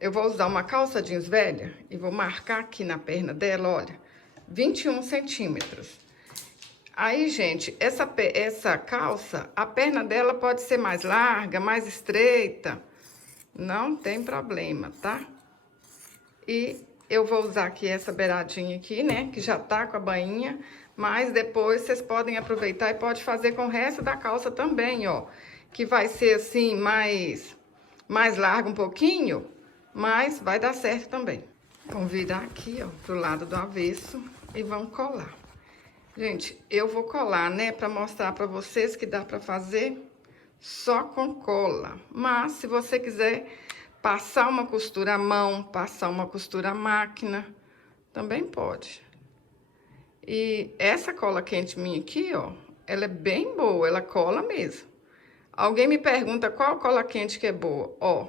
Eu vou usar uma calça jeans velha e vou marcar aqui na perna dela, olha, 21 centímetros. Aí, gente, essa calça, a perna dela pode ser mais larga, mais estreita, não tem problema, tá? E eu vou usar aqui essa beiradinha aqui, né, que já tá com a bainha, mas depois vocês podem aproveitar e pode fazer com o resto da calça também, ó, que vai ser assim, mais largo um pouquinho, mas vai dar certo também. Vamos virar aqui, ó, pro lado do avesso e vamos colar. Gente, eu vou colar, né, pra mostrar pra vocês que dá pra fazer só com cola. Mas, se você quiser passar uma costura à mão, passar uma costura à máquina, também pode. E essa cola quente minha aqui, ó, ela é bem boa, ela cola mesmo. Alguém me pergunta qual cola quente que é boa. Ó,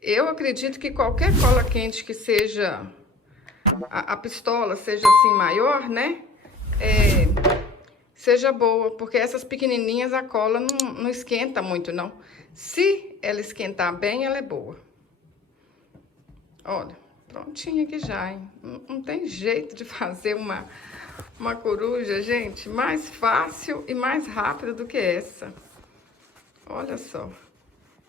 eu acredito que qualquer cola quente que seja, a pistola seja assim maior, né? Seja boa, porque essas pequenininhas a cola não esquenta muito, não. Se ela esquentar bem, ela é boa. Olha, prontinha aqui já, hein? Não tem jeito de fazer uma coruja, gente, mais fácil e mais rápida do que essa. Olha só.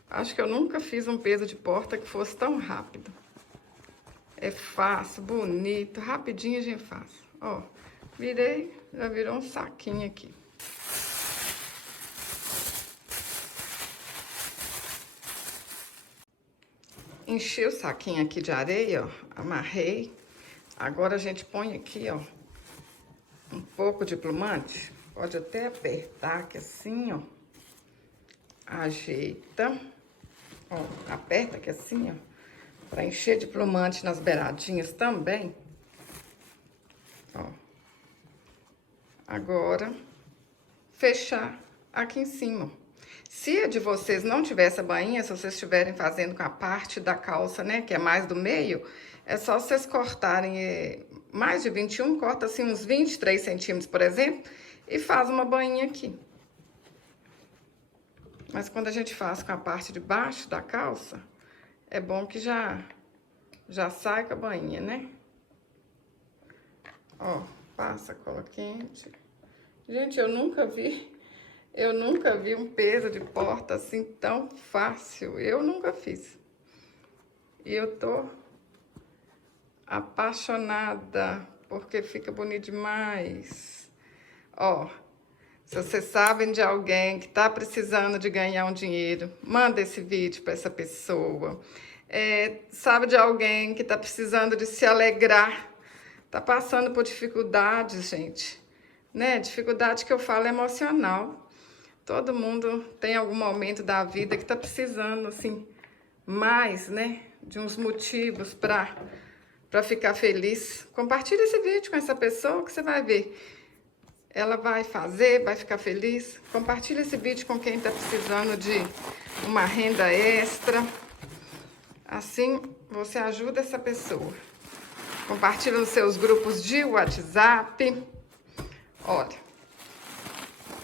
Acho que eu nunca fiz um peso de porta que fosse tão rápido. É fácil, bonito, rapidinho a gente faz. Ó, virei, já virou um saquinho aqui. Enchi o saquinho aqui de areia, ó, amarrei. Agora a gente põe aqui, ó, um pouco de plumante. Pode até apertar aqui assim, ó. Ajeita. Ó, aperta aqui assim, ó. Pra encher de plumante nas beiradinhas também. Ó. Agora, fechar aqui em cima. Se a de vocês não tiver essa bainha, se vocês estiverem fazendo com a parte da calça, né, que é mais do meio, é só vocês cortarem mais de 21, corta assim uns 23 centímetros, por exemplo, e faz uma bainha aqui. Mas quando a gente faz com a parte de baixo da calça, é bom que já sai com a bainha, né? Ó, passa a cola quente. Gente, eu nunca vi um peso de porta assim tão fácil. Eu nunca fiz. E eu tô apaixonada, porque fica bonito demais. Ó, se vocês sabem de alguém que tá precisando de ganhar um dinheiro, manda esse vídeo para essa pessoa. Sabe de alguém que tá precisando de se alegrar, tá passando por dificuldades, gente, né? Dificuldade que eu falo emocional. Todo mundo tem algum momento da vida que tá precisando, assim, mais, né? De uns motivos para ficar feliz. Compartilha esse vídeo com essa pessoa que você vai ver. Ela vai fazer, vai ficar feliz. Compartilha esse vídeo com quem tá precisando de uma renda extra. Assim, você ajuda essa pessoa. Compartilha nos seus grupos de WhatsApp. Olha.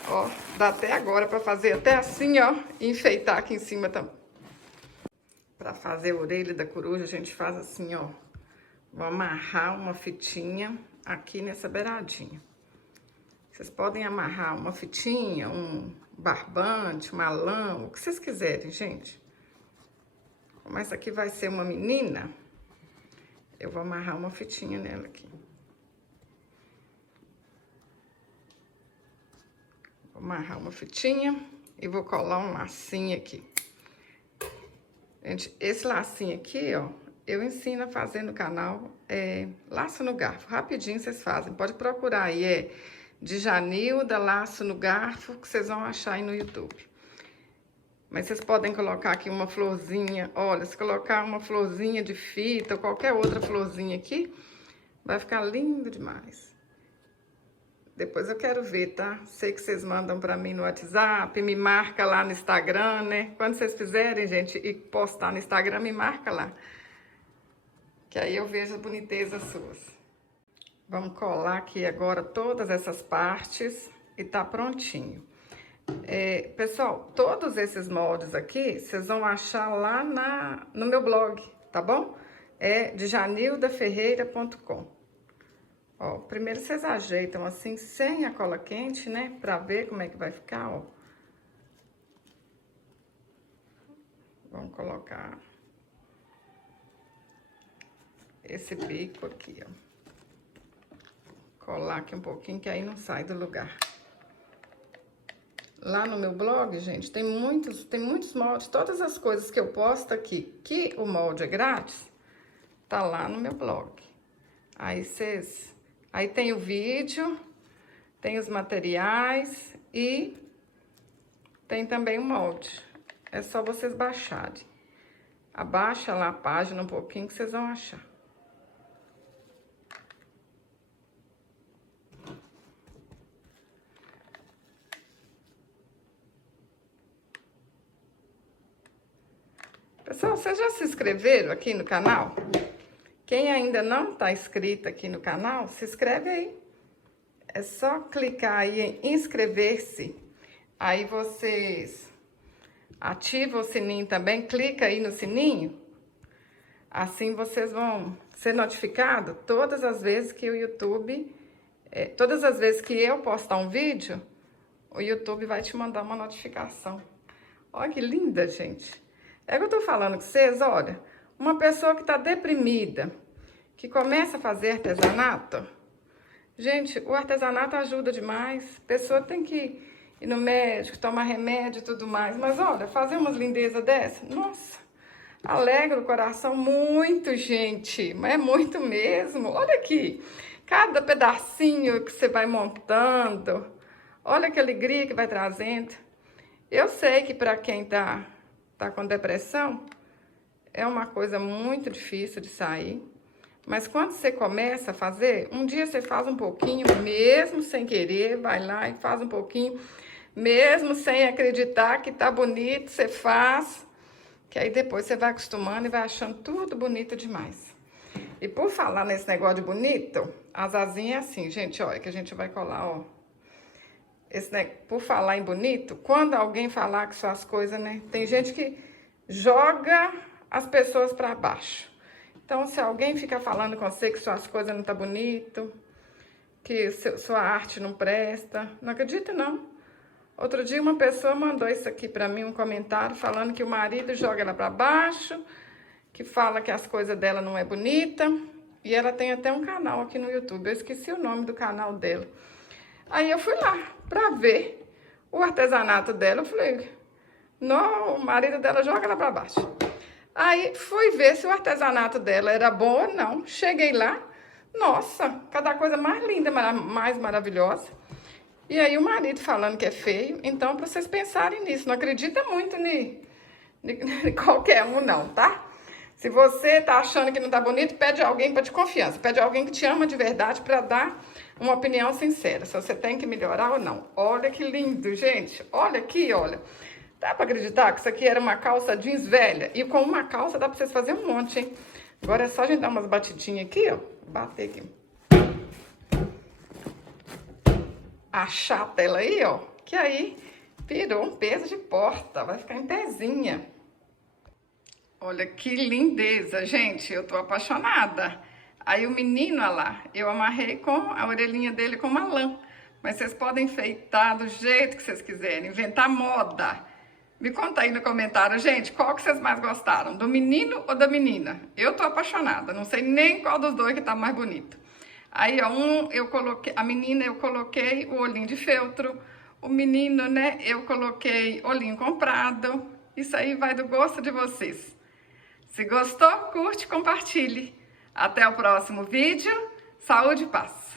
Ó, dá até agora pra fazer até assim, ó, e enfeitar aqui em cima também. Pra fazer a orelha da coruja, a gente faz assim, ó. Vou amarrar uma fitinha aqui nessa beiradinha. Vocês podem amarrar uma fitinha, um barbante, uma lã, o que vocês quiserem, gente. Como essa aqui vai ser uma menina, eu vou amarrar uma fitinha nela aqui. Vou amarrar uma fitinha e vou colar um lacinho aqui. Gente, esse lacinho aqui, ó, eu ensino a fazer no canal, laço no garfo. Rapidinho vocês fazem. Pode procurar aí, Djanilda laço no garfo, que vocês vão achar aí no YouTube. Mas vocês podem colocar aqui uma florzinha. Olha, se colocar uma florzinha de fita ou qualquer outra florzinha aqui, vai ficar lindo demais. Depois eu quero ver, tá? Sei que vocês mandam pra mim no WhatsApp, me marca lá no Instagram, né? Quando vocês fizerem, gente, e postar no Instagram, me marca lá. Que aí eu vejo as bonitezas suas. Vamos colar aqui agora todas essas partes e tá prontinho. Pessoal, todos esses moldes aqui, vocês vão achar lá no meu blog, tá bom? É djanildaferreira.com. Ó, primeiro vocês ajeitam assim, sem a cola quente, né? Pra ver como é que vai ficar, ó. Vamos colocar esse bico aqui, ó. Colar aqui um pouquinho, que aí não sai do lugar. Lá no meu blog, gente, tem muitos moldes. Todas as coisas que eu posto aqui, que o molde é grátis, tá lá no meu blog. Aí tem o vídeo, tem os materiais e tem também o molde. É só vocês baixarem. Abaixa lá a página um pouquinho que vocês vão achar. Pessoal, vocês já se inscreveram aqui no canal? Quem ainda não tá inscrito aqui no canal, se inscreve aí. É só clicar aí em inscrever-se. Aí vocês ativam o sininho também, clica aí no sininho. Assim vocês vão ser notificados todas as vezes que o YouTube, todas as vezes que eu postar um vídeo, o YouTube vai te mandar uma notificação. Olha que linda, gente. É que eu tô falando com vocês, olha, uma pessoa que tá deprimida, que começa a fazer artesanato, gente, o artesanato ajuda demais. A pessoa tem que ir no médico, tomar remédio e tudo mais. Mas olha, fazer umas lindezas dessa, nossa, alegra o coração muito, gente. Mas é muito mesmo. Olha aqui, cada pedacinho que você vai montando, olha que alegria que vai trazendo. Eu sei que para quem tá com depressão, é uma coisa muito difícil de sair. Mas quando você começa a fazer, um dia você faz um pouquinho, mesmo sem querer, vai lá e faz um pouquinho, mesmo sem acreditar que tá bonito, você faz, que aí depois você vai acostumando e vai achando tudo bonito demais. E por falar nesse negócio de bonito, as asinhas é assim, gente, olha, que a gente vai colar, ó. Por falar em bonito, quando alguém falar que suas coisas, né? Tem gente que joga as pessoas para baixo. Então, se alguém fica falando com você que suas coisas não tá bonito, que sua arte não presta, não acredita, não. Outro dia uma pessoa mandou isso aqui para mim, um comentário, falando que o marido joga ela para baixo, que fala que as coisas dela não é bonita, e ela tem até um canal aqui no YouTube, eu esqueci o nome do canal dela. Aí eu fui lá pra ver o artesanato dela. Eu falei, não, o marido dela joga ela pra baixo. Aí fui ver se o artesanato dela era bom ou não. Cheguei lá, nossa, cada coisa mais linda, mais maravilhosa. E aí o marido falando que é feio. Então, pra vocês pensarem nisso, não acredita muito em qualquer um não, tá? Se você tá achando que não tá bonito, pede alguém de confiança. Pede alguém que te ama de verdade pra dar uma opinião sincera. Se você tem que melhorar ou não. Olha que lindo, gente. Olha aqui, olha. Dá pra acreditar que isso aqui era uma calça jeans velha? E com uma calça dá pra vocês fazerem um monte, hein? Agora é só a gente dar umas batidinhas aqui, ó. Bater aqui. Achata ela aí, ó. Que aí virou um peso de porta. Vai ficar em pezinha. Olha que lindeza, gente, eu tô apaixonada. Aí o menino, olha lá, eu amarrei com a orelhinha dele com uma lã. Mas vocês podem enfeitar do jeito que vocês quiserem, inventar moda. Me conta aí no comentário, gente, qual que vocês mais gostaram, do menino ou da menina? Eu tô apaixonada, não sei nem qual dos dois que tá mais bonito. Aí, ó, a menina eu coloquei o olhinho de feltro, o menino, né, eu coloquei olhinho comprado. Isso aí vai do gosto de vocês. Se gostou, curte, compartilhe. Até o próximo vídeo. Saúde e paz.